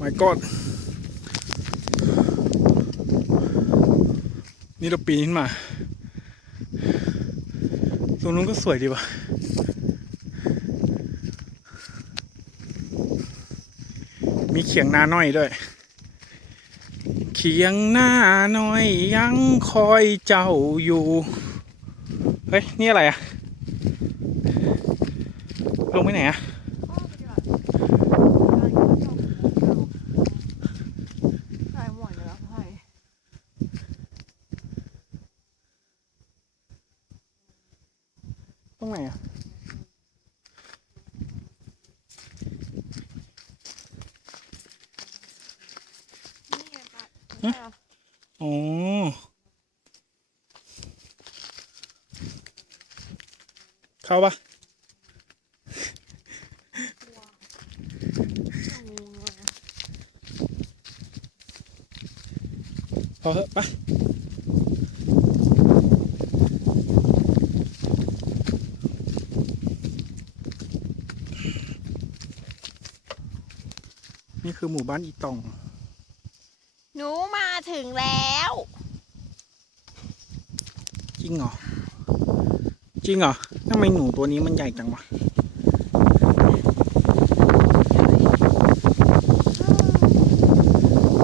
my god นี่เราปีนขึ้นมา ตรงนู้นก็สวยดีว่ะ มีเขียงนาน้อยด้วย เขียงหน้าน้อยยังคอยเจ้าอยู่ เฮ้ย นี่อะไรอะลงไปไหนอะ ถ่ายหมดเลยแล้วถ่าย ตรงไหนอะนี่ไงปะใช่เหรออ๋อเข้าปะงูเลยนะพอเถอะไป คือหมู่บ้านอีตอง หนูมาถึงแล้ว จริงเหรอ จริงเหรอทำไมหนูตัวนี้มันใหญ่จังวะ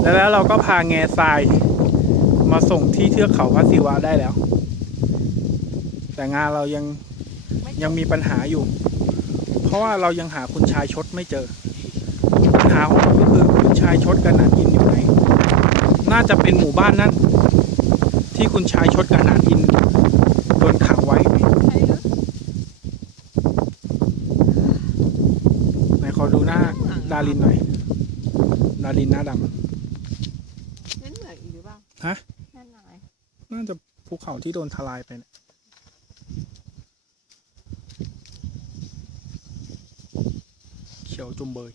แล้วแล้วเราก็พาแง่ทรายมาส่งที่เทือกเขาพระศิวะได้แล้ว แต่งานเรายังยังมีปัญหาอยู่ เพราะว่าเรายังหาคุณชายชดไม่เจอปัญ หาของเราก็คือคุณชายชดกันหนาอินอยู่ไหน น่าจะเป็นหมู่บ้านนั้น ที่คุณชายชดกันหนาอินโดนขังไว้ใช่หรือไหนขอดูหน้าดารินหน่อย ดารินหน้าดนั่นเหมือนอีกหรือเปล่าฮะนั่นไหนำน่าจะภูเขาที่โดนทลายไปเนี่ยเขียวจุมเบย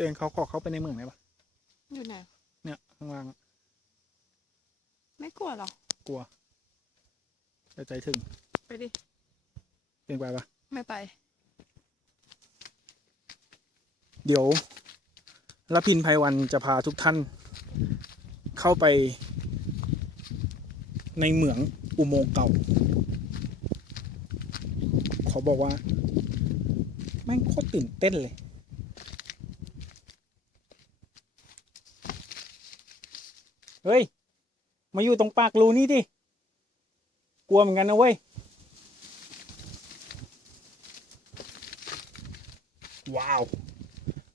เตือนเขาขอเข้าไปในเมืองได้ปะอยู่ไหน เนี่ยข้างล่างไม่กลัวหรอกลัวแต่ใจถึงไปดิเตือนไปปะไม่ไป เดี๋ยวรพินภัยวันจะพาทุกท่าน เข้าไป ในเหมืองอุโมงค์เก่า ขอบอกว่า แม่งโคตรตื่นเต้นเลย เฮ้ย มาอยู่ตรงปากรูนี่ดิ กลัวเหมือนกันนะเว้ย ว้าว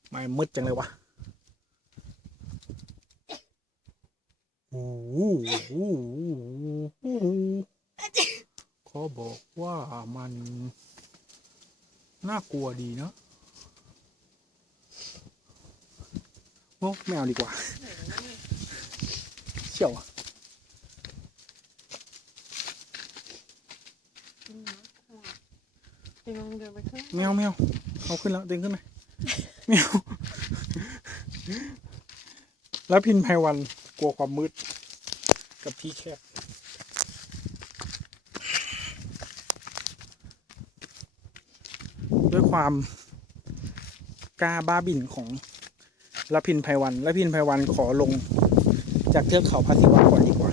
ไม่มืดจังเลยวะโอ้โหเขาบอกว่ามัน น่ากลัวดีนะโอ้ไม่เอาดีกว่า เชี่ยวอะเดี๋ยวลองเดินไปขึ้นไม่เอาไม่เอาเอาขึ้นแล้วเด้งขึ้นไหมไม่เอาแล้วพินไพวันกลัวความมืด กับที่แคบด้วยความกล้าบ้าบิ่นของละพินไพวันละพินไพวันขอลง จากเทือกเขาพัทิวะก่อนดีกว่า